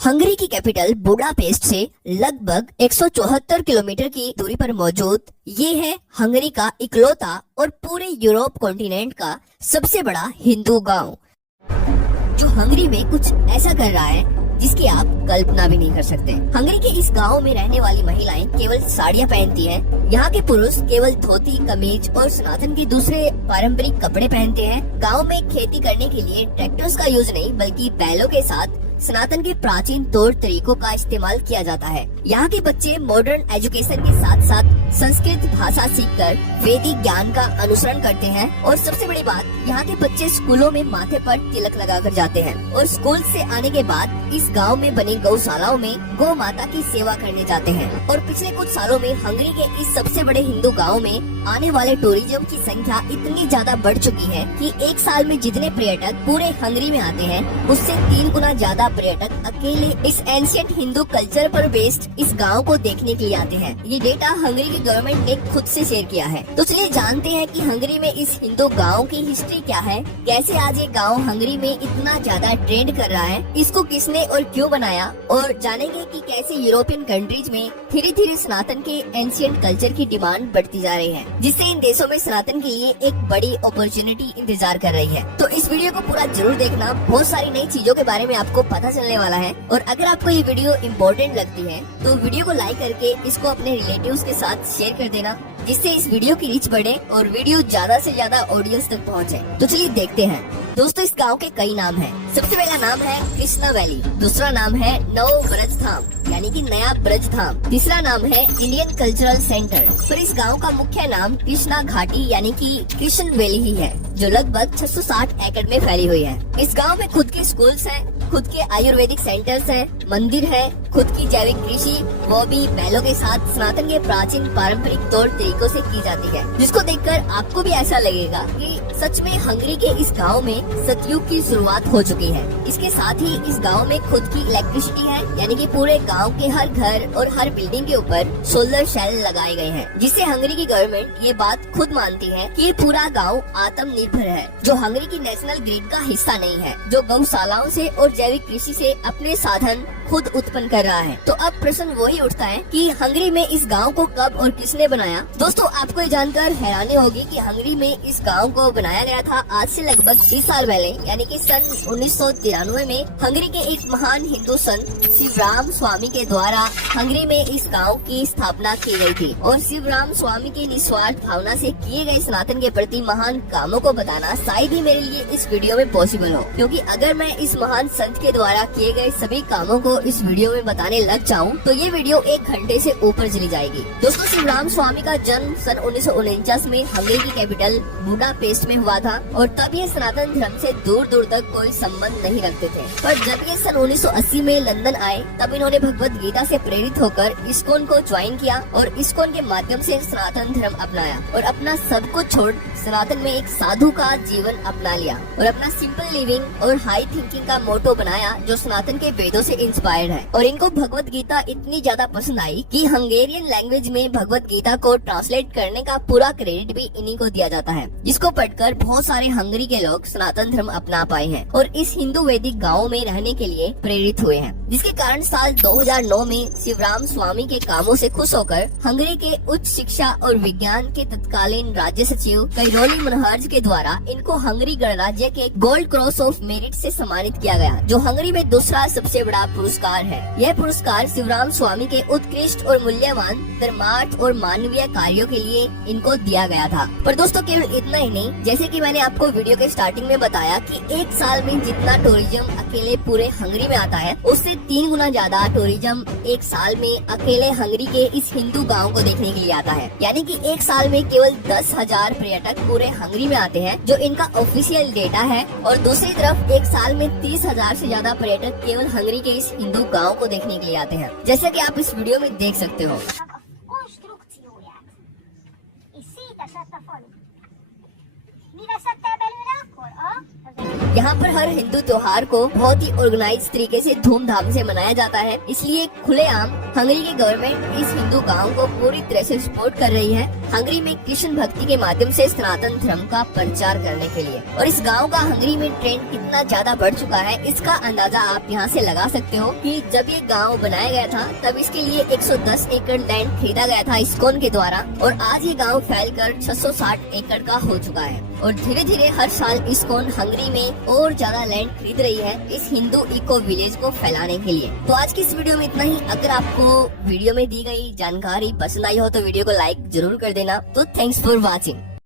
Hungary की capital Budapest से लगभग 174 किलोमीटर की दूरी पर मौजूद ये है हंगरी का इकलौता और पूरे यूरोप कॉन्टिनेंट का सबसे बड़ा हिंदू गांव, जो हंगरी में कुछ ऐसा कर रहा है जिसकी आप कल्पना भी नहीं कर सकते। हंगरी के इस गांव में रहने वाली महिलाएं केवल साड़ियां पहनती हैं। यहाँ के पुरुष केवल धोती, कमीज और सनातन के दूसरे पारंपरिक कपड़े पहनते हैं। गांव में खेती करने के लिए ट्रैक्टर्स का यूज नहीं बल्कि बैलों के साथ सनातन के प्राचीन तौर तरीकों का इस्तेमाल किया जाता है। यहाँ के बच्चे मॉडर्न एजुकेशन के साथ साथ संस्कृत भाषा सीखकर वैदिक ज्ञान का अनुसरण करते हैं और सबसे बड़ी बात, यहाँ के बच्चे स्कूलों में माथे पर तिलक लगाकर जाते हैं और स्कूल से आने के बाद इस गांव में बनी गौशालाओं में गौ माता की सेवा करने जाते हैं। और पिछले कुछ सालों में हंगरी के इस सबसे बड़े हिंदू गाँव में आने वाले टूरिज्म की संख्या इतनी ज्यादा बढ़ चुकी है कि एक साल में जितने पर्यटक पूरे हंगरी में आते हैं उससे 3 गुना ज्यादा पर्यटक अकेले इस एंशिएंट हिंदू कल्चर पर बेस्ड इस गांव को देखने के लिए आते हैं। ये डेटा हंगरी की गवर्नमेंट ने खुद से शेयर किया है। तो चलिए जानते हैं कि हंगरी में इस हिंदू गांव की हिस्ट्री क्या है, कैसे आज ये गांव हंगरी में इतना ज्यादा ट्रेंड कर रहा है, इसको किसने और क्यों बनाया, और जानेंगे कि कैसे यूरोपियन कंट्रीज में धीरे धीरे सनातन के एंशिएंट कल्चर की डिमांड बढ़ती जा रही है, जिससे इन देशों में सनातन के लिए एक बड़ी अपॉर्चुनिटी इंतजार कर रही है। तो इस वीडियो को पूरा जरूर देखना, बहुत सारी नई चीजों के बारे में आपको पता चलने वाला है। और अगर आपको ये वीडियो इम्पोर्टेंट लगती है तो वीडियो को लाइक करके इसको अपने रिलेटिव्स के साथ शेयर कर देना, जिससे इस वीडियो की रीच बढ़े और वीडियो ज्यादा से ज्यादा ऑडियंस तक पहुंचे। तो चलिए देखते हैं। दोस्तों, इस गांव के कई नाम हैं। सबसे पहला नाम है कृष्णा वैली, दूसरा नाम है नव ब्रज धाम यानी कि नया ब्रज धाम, तीसरा नाम है इंडियन कल्चरल सेंटर। पर इस गांव का मुख्य नाम कृष्णा घाटी यानी कि कृष्ण वैली ही है, जो लगभग 660 एकड़ में फैली हुई है। इस गांव में खुद के स्कूल्स हैं, खुद के आयुर्वेदिक सेंटर्स हैं, मंदिर है, खुद की जैविक कृषि, वो भी बैलों के साथ सनातन के प्राचीन पारंपरिक तौर तरीकों से की जाती है, जिसको देखकर आपको भी ऐसा लगेगा कि सच में हंगरी के इस गांव में सतयुग की शुरुआत हो चुकी है। इसके साथ ही इस गांव में खुद की इलेक्ट्रिसिटी है, यानी कि पूरे गांव के हर घर और हर बिल्डिंग के ऊपर सोलर सेल लगाए गए हैं, जिससे हंगरी की गवर्नमेंट ये बात खुद मानती है कि ये पूरा गांव आत्मनिर्भर है, जो हंगरी की नेशनल ग्रिड का हिस्सा नहीं है, जो गौशालाओं से और जैविक कृषि से अपने साधन खुद उत्पन्न कर रहा है। तो अब प्रश्न वही उठता है कि हंगरी में इस गांव को कब और किसने बनाया। दोस्तों, आपको ये जानकर हैरानी होगी कि हंगरी में इस गांव को बनाया गया था आज से लगभग 30 साल पहले, यानी कि सन 1993 में हंगरी के एक महान हिंदू संत शिवराम स्वामी के द्वारा हंगरी में इस गांव की स्थापना की गई थी। और शिवराम स्वामी के निस्वार्थ भावना से किए गए सनातन के प्रति महान कामों को बताना शायद ही मेरे लिए इस वीडियो में पॉसिबल हो, क्योंकि अगर मैं इस महान संत के द्वारा किए गए सभी कामों को इस वीडियो में बताने लग जाऊं तो ये वीडियो 1 घंटे से ऊपर चली जाएगी। दोस्तों, शिवराम स्वामी का जन्म सन 1949 में हंगरी की कैपिटल बुडापेस्ट में हुआ था और तब ये सनातन धर्म से दूर दूर तक कोई संबंध नहीं रखते थे। पर जब ये सन 1980 में लंदन आए तब इन्होंने भगवत गीता से प्रेरित होकर इस्कॉन को ज्वाइन किया और इस्कॉन के माध्यम से सनातन धर्म अपनाया और अपना सब कुछ छोड़ सनातन में एक साधु का जीवन अपना लिया और अपना सिंपल लिविंग और हाई थिंकिंग का मोटो बनाया, जो सनातन के वेदों से इंस्पायर्ड है। और इनको भगवत गीता इतनी ज्यादा पसंद आई कि हंगेरियन लैंग्वेज में भगवत गीता को ट्रांसलेट करने का पूरा क्रेडिट भी इन्हीं को दिया जाता है, जिसको पढ़कर बहुत सारे हंगरी के लोग सनातन धर्म अपना पाए हैं और इस हिंदू वैदिक गाँव में रहने के लिए प्रेरित हुए हैं। जिसके कारण साल 2009 में शिवराम स्वामी के कामों से खुश होकर हंगरी के उच्च शिक्षा और विज्ञान के तत्कालीन राज्य सचिव कैरोली मनहर्ज के द्वारा इनको हंगरी गणराज्य के गोल्ड क्रॉस ऑफ मेरिट से सम्मानित किया गया, जो हंगरी में दूसरा सबसे बड़ा पुरस्कार है। यह पुरस्कार शिवराम स्वामी के उत्कृष्ट और मूल्यवान धर्मार्थ और मानवीय कार्यों के लिए इनको दिया गया था। पर दोस्तों, केवल इतना ही नहीं, जैसे कि मैंने आपको वीडियो के स्टार्टिंग में बताया कि एक साल में जितना टूरिज्म अकेले पूरे हंगरी में आता है उससे 3 गुना ज्यादा टूरिज्म एक साल में अकेले हंगरी के इस हिंदू गांव को देखने के लिए आता है। यानी कि एक साल में केवल 10,000 पर्यटक पूरे हंगरी में आते हैं, जो इनका ऑफिशियल डेटा है। और दूसरी तरफ एक साल में 30,000 से ज्यादा पर्यटक केवल हंगरी के इस हिंदू गांव को देखने के लिए आते हैं, जैसा कि आप इस वीडियो में देख सकते हो। यहाँ पर हर हिंदू त्योहार को बहुत ही ऑर्गेनाइज तरीके से धूमधाम से मनाया जाता है, इसलिए खुलेआम हंगरी की गवर्नमेंट इस हिंदू गांव को पूरी तरह से सपोर्ट कर रही है। हंगरी में कृष्ण भक्ति के माध्यम से सनातन धर्म का प्रचार करने के लिए। और इस गांव का हंगरी में ट्रेंड कितना ज्यादा बढ़ चुका है, इसका अंदाजा आप यहाँ से लगा सकते हो कि जब ये गांव बनाया गया था तब इसके लिए 110 एकड़ लैंड खरीदा गया था इस्कॉन के द्वारा, और आज ये गांव फैलकर 660 एकड़ का हो चुका है। और धीरे धीरे हर साल इस्कॉन हंगरी में और ज्यादा लैंड खरीद रही है इस हिंदू इको विलेज को फैलाने के लिए। तो आज की इस वीडियो में इतना ही। अगर आपको वीडियो में दी गई जानकारी पसंद आई हो तो वीडियो को लाइक जरूर कर देना। तो थैंक्स फॉर वॉचिंग।